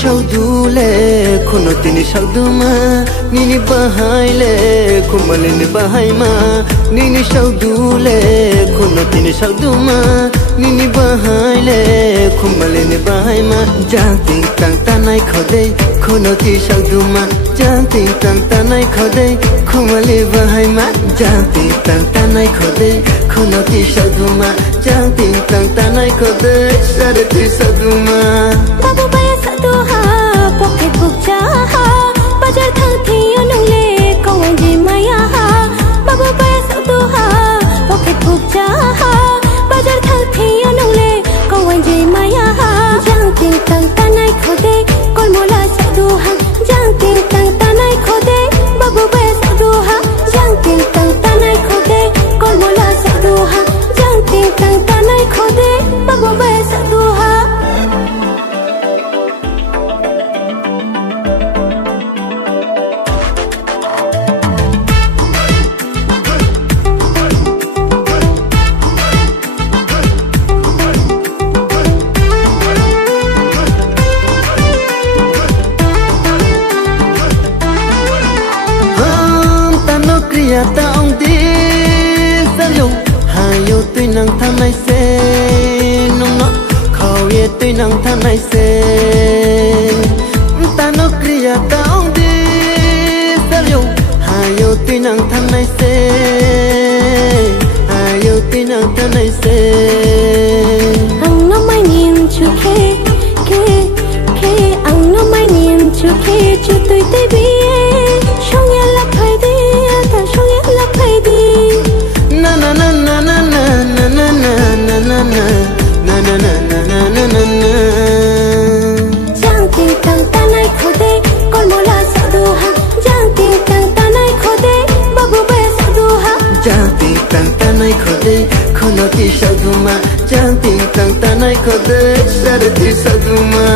saudule kono tini sauduma nini bahaile kumalini bahaima nini saudule kono tini sauduma nini bahaile kumalini bahaima janting tang tanai khode kono ti sauduma janting tang tanai khode kumali bahaima janting tang tanai khode kono ti sauduma janting tang tanai khode sare ti sauduma babu baya saduha pocket book jaha bajar thang thi anule kawan ji maya babu baya saduha pocket book jaha bajar thang thi anule kawan ji maya jang ting tang tanai khode kol mola saduha jang ting tang tanai khode babu baya saduha jang ting tang tanai khode kol mola saduha jang ting tang tanai khode babu baya saduha ta ông tí sa lung hayo tuy nang tham nay se nong nó khâu ye tuy nang tham nay se ta no kriya ta ông tí sa lung hayo tuy nang tham nay se hayo tuy nang tham nay se ang no mai niệm chu ke ang no mai niệm chu ke chu tôi te bi shong ya la phai de ta shong ya la phai de na na na na na na na na na na na na na na na na na na na jang ting tang tanai khode kol mola saduha jang ting tang tanai khode babu be saduha jang ting tang tanai khode kono ti saduma jang ting tang tanai khode sare ti saduma